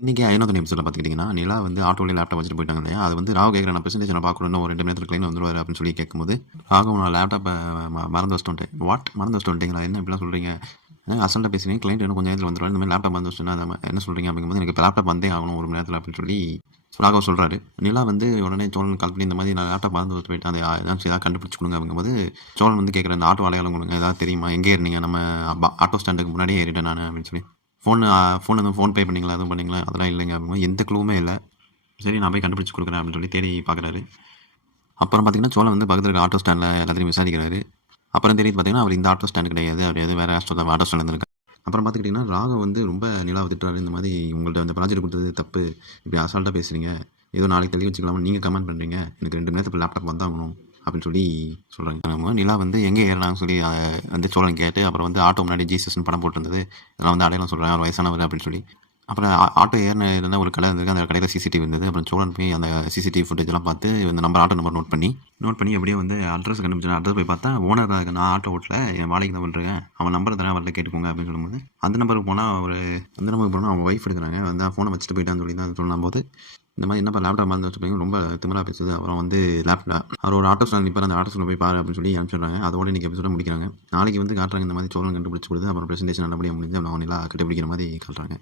இன்னைக்கு 500 எபிசோட்ல பார்த்துக்கிட்டிங்கன்னா, நிலா வந்து ஆட்டோலயே லேப்டாப் வச்சுட்டு போயிட்டாங்க இல்லையா? அது வந்து ராவ் கேட்குறேன் நான் பிரசன்டேஷன பார்க்கணும். இன்னும் ஒரு 2 மணி நேரத்துல கிளையண்ட் வந்துருவாரு அப்படின்னு சொல்லி கேட்கும்போது, ராகவ் நான் லேப்டாப்ப மறந்து வச்சுட்டு வந்துட்டேன். வாட்? மறந்து வச்சுட்டு வந்துட்டீங்களா? என்ன இப்படிலாம் சொல்றீங்க? அசால்ட்டா பேசுறீங்க. கிளையண்ட் இன்னும் கொஞ்சம் நேரத்துல வந்துருவாரு. இந்த மாரி லேப்டாப் மறந்து வச்சுட்டேன்னா என்ன சொல்றீங்க? அப்படிங்கும்போது, எனக்கு இப்ப லேப்டாப் வந்தே ஆகணும் 1 மணி நேரத்துல அப்படின்னு சொல்லி ராகவ் சொல்றாரு. நிலா வந்து உடனே சோழன் கால் பண்ணி இந்த மாதிரி நான் லேப்டாப் மறந்து வச்சுட்டு போயிட்டேன். அத ஏதாவது கண்டுபிடிச்சு குடுங்க அப்படிங்கும்போது, சோழன் வந்து கேட்குறாரு, இந்த ஆட்டோ அடையாளம் குடுங்க. ஏதாவது தெரியுமா? எங்கே இருந்தீங்க? நம்ம ஆட்டோ ஸ்டாண்டுக்கு முன்னாடியே ஏறிட்டேன் நானு அப்படின்னு சொல்லி. ஃபோன் பே பண்ணீங்களா? எதுவும் பண்ணீங்களா? அதெல்லாம் இல்லைங்க அப்படிங்கும்போது, எந்த க்ளூவுமே இல்ல. சரி நான் போய் கண்டுபிடிச்சு குடுக்குறேன் அப்படின்னு சொல்லி தேடி பார்க்குறாரு. அப்புறம் பார்த்தீங்கன்னா, சோழன் வந்து பக்கத்துல இருக்க ஆட்டோ ஸ்டாண்ட்ல எல்லாத்தையும் விசாரிக்கிறாரு. அப்புறம் தெரியுது பார்த்தீங்கன்னா, அவர் இந்த ஆட்டோ ஸ்டாண்ட் கிடையாது. அவர் ஏதோ வேற ஆட்டோ ஸ்டாண்ட்ல இருந்திருக்காரு. அப்புறம் பார்த்துக்கிட்டிங்கன்னா, ராகவ் வந்து ரொம்ப நிலாவ திட்டுறாரு. இந்த மாதிரி உங்கள்ட்ட அந்த ப்ராஜெக்ட் குடுத்தது தப்பு. இப்படி அசால்ட்டா பேசுறீங்க. ஏதோ நாளைக்கு தள்ளி வச்சுக்கலாம்னு நீங்க கமெண்ட் பண்றீங்க. எனக்கு 2 மணி நேரத்துக்கு லேப்டாப் வந்தாகணும் அப்படின்னு சொல்லி சொல்றாங்க. ஆமா, நிலா வந்து எங்கே ஏறுனாங்கன்னு சொல்லி வந்து சோழன் கேட்டு, அப்புறம் வந்து ஆட்டோ முன்னாடி ஜீசஸ்ன்னு படம் போட்டிருந்தது. இதெல்லாம் வந்து அடையாளம் சொல்றேன். அவர் வயசானவர் அப்படின்னு சொல்லி. அப்புறம் ஆட்டோ ஏறின இருந்த ஒரு கடை இருந்தது. அந்த கடையில சிசிடிவி இருந்தது. அப்புறம் சோழன் போய் அந்த சிசிடிவி ஃபுட்டேஜ்லாம் பார்த்து இந்த ஆட்டோ நம்பர் நோட் பண்ணி அப்படியே வந்து அட்ரஸ் கண்டுபிடிச்சாரு. அட்ரஸ் போய் பார்த்தா ஓனர் தான் நான் ஆட்டோ ஓட்டல. என் வாடகைக்கு தான் பண்ணிருக்கேன். அவன் நம்பர் தரேன் அவர்ட்ட கேட்டுக்கோங்க அப்படின்னு சொல்லும்போது, அந்த நம்பருக்கு போனா அவங்க ஒய்ஃப் எடுக்குறாங்க. வந்து ஃபோனை வச்சுட்டு போயிட்டான்னு சொல்லி தான் சொல்லும்போது, இந்த மாதிரி என்னப்பா லேப்டாப் மறந்து வச்சுட்டு போய் ரொம்ப திமிரா பேசுது. அப்புறம் வந்து அவர் ஒரு ஆட்டோ ஸ்டாண்ட் நிப்பாரு. அந்த ஆட்டோ ஸ்டாண்ட்ல போய் பாரு அப்படின்னு சொல்லி அனுப்பிச்சுடுறாங்க. அதோட இன்னைக்கு எபிசோட முடிக்கிறாங்க. நாளைக்கு வந்து காட்டுறாங்க இந்த மாதிரி சோழன் கண்டுபிடிச்சு கொடுத்து அப்புறம் பிரசன்டேஷன் நல்லபடியா முடிஞ்சு அவன் நிலா கண்டுபிடிக்கிற மாதிரி காட்டுறாங்க.